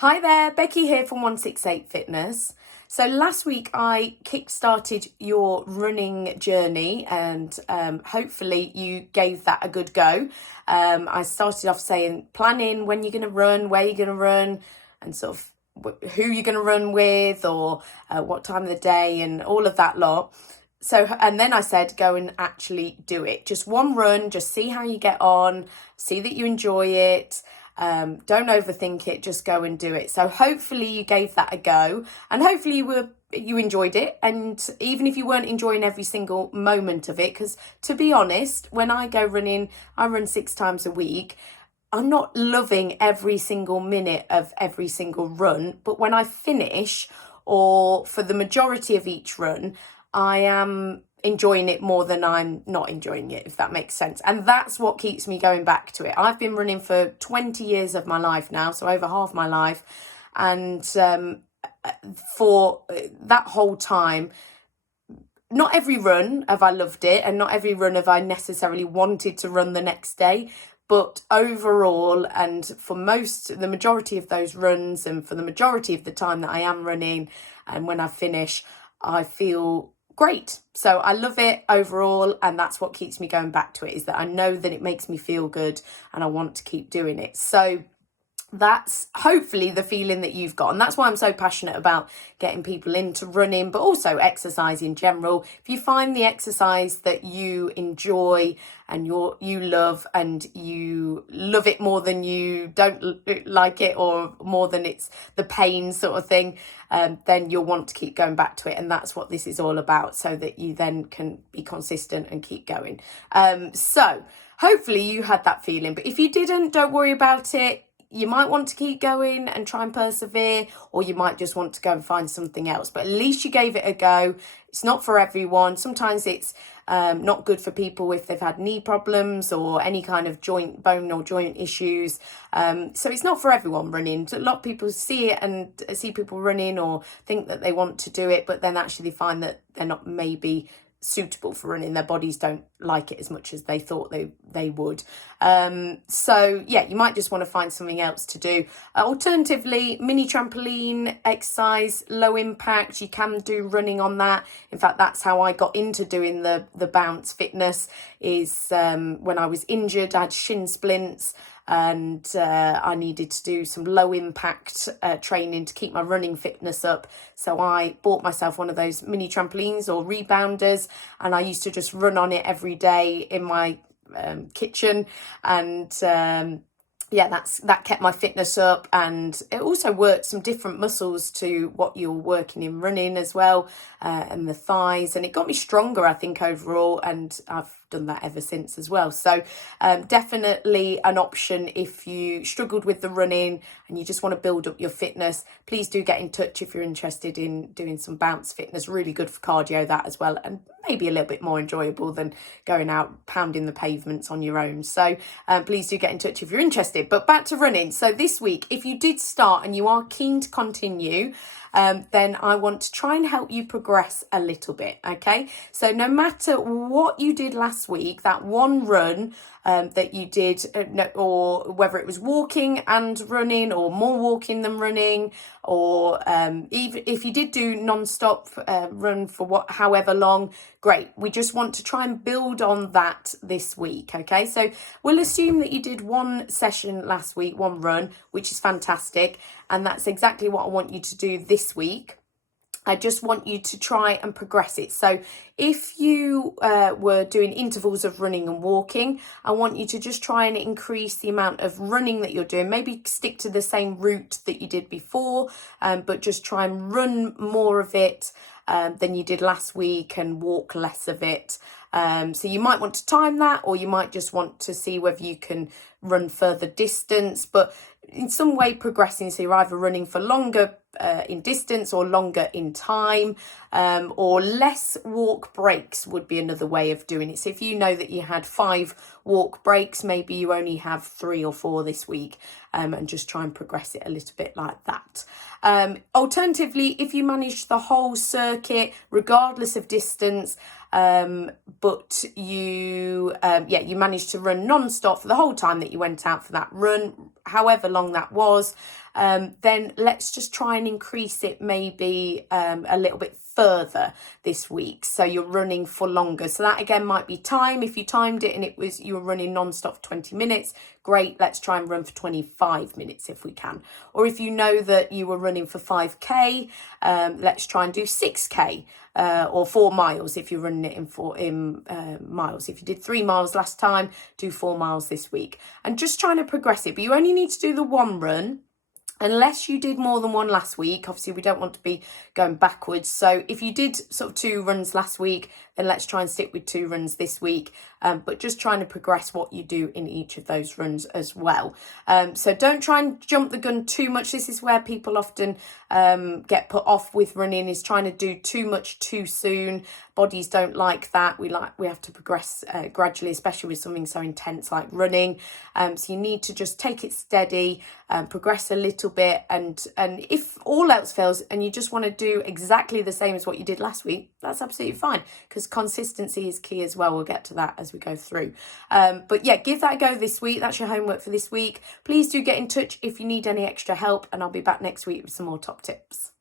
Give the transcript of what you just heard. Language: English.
Hi there, Becky here from 168 Fitness. So last week I kick-started your running journey and hopefully you gave that a good go. I started off saying planning when you're going to run, where you're going to run and sort of who you're going to run with or what time of the day and all of that lot. So, and then I said, go and actually do it. Just one run, just see how you get on, see that you enjoy it. Don't overthink it, just go and do it. So hopefully you gave that a go and hopefully you enjoyed it. And even if you weren't enjoying every single moment of it, because to be honest, when I go running, I run 6 times a week. I'm not loving every single minute of every single run, but when I finish or for the majority of each run, I am enjoying it more than I'm not enjoying it, if that makes sense. And that's what keeps me going back to it. I've been running for 20 years of my life now, so over half my life. And for that whole time, not every run have I loved it, and not every run have I necessarily wanted to run the next day. But overall, and for the majority of those runs, and for the majority of the time that I am running, and when I finish, I feel great. So I love it overall, and that's what keeps me going back to it, is that I know that it makes me feel good and I want to keep doing it. So that's hopefully the feeling that you've got, and that's why I'm so passionate about getting people into running, but also exercise in general. If you find the exercise that you enjoy and you love, and you love it more than you don't like it, or more than it's the pain sort of thing, then you'll want to keep going back to it. And that's what this is all about, so that you then can be consistent and keep going. So hopefully you had that feeling, but if you didn't, don't worry about it. You might want to keep going and try and persevere, or you might just want to go and find something else. But at least you gave it a go. It's not for everyone. Sometimes it's not good for people if they've had knee problems or any kind of bone or joint issues. So it's not for everyone running. A lot of people see it and see people running or think that they want to do it, but then actually find that they're not maybe suitable for running. Their bodies don't like it as much as they thought they would. So yeah, you might just want to find something else to do. Alternatively, mini trampoline exercise, low impact, you can do running on that. In fact, that's how I got into doing the bounce fitness, is when I was injured. I had shin splints, and I needed to do some low impact training to keep my running fitness up. So I bought myself one of those mini trampolines or rebounders, and I used to just run on it every day in my kitchen. And yeah, that kept my fitness up, and it also worked some different muscles to what you're working in running as well, and the thighs, and it got me stronger, I think, overall, and I've done that ever since as well. So definitely an option if you struggled with the running and you just want to build up your fitness. Please do get in touch if you're interested in doing some bounce fitness. Really good for cardio, that as well, and maybe a little bit more enjoyable than going out pounding the pavements on your own. So please do get in touch if you're interested. But back to running. So this week, if you did start and you are keen to continue, then I want to try and help you progress a little bit, okay? So no matter what you did last week, that one run that you did, or whether it was walking and running, or more walking than running, or even if you did do non-stop run for however long, great. We just want to try and build on that this week, okay? So we'll assume that you did one session last week, one run, which is fantastic, and that's exactly what I want you to do this week. I just want you to try and progress it. So if you were doing intervals of running and walking, I want you to just try and increase the amount of running that you're doing. Maybe stick to the same route that you did before, but just try and run more of it than you did last week, and walk less of it. So you might want to time that, or you might just want to see whether you can run further distance, but in some way progressing. So you're either running for longer in distance or longer in time, or less walk breaks would be another way of doing it. So if you know that you had 5 walk breaks, maybe you only have 3 or 4 this week, and just try and progress it a little bit like that. Alternatively, if you manage the whole circuit regardless of distance, but you managed to run non-stop for the whole time that you went out for that run, however long that was, then let's just try and increase it maybe a little bit further this week, so you're running for longer. So that again might be time. If you timed it and you were running non-stop for 20 minutes, great, let's try and run for 25 minutes if we can. Or if you know that you were running for 5k, let's try and do 6k or 4 miles if you're running it in miles. If you did 3 miles last time, do 4 miles this week, and just trying to progress it. But you only need to do the one run unless you did more than one last week. Obviously, we don't want to be going backwards. So if you did sort of 2 runs last week, then let's try and stick with 2 runs this week. But just trying to progress what you do in each of those runs as well. So don't try and jump the gun too much. This is where people often get put off with running, is trying to do too much too soon. Bodies don't like that. We have to progress gradually, especially with something so intense like running. So you need to just take it steady, progress a little bit, and if all else fails and you just want to do exactly the same as what you did last week, that's absolutely fine, because consistency is key as well. We'll get to that as we go through. But yeah, give that a go this week. That's your homework for this week. Please do get in touch if you need any extra help, and I'll be back next week with some more top tips.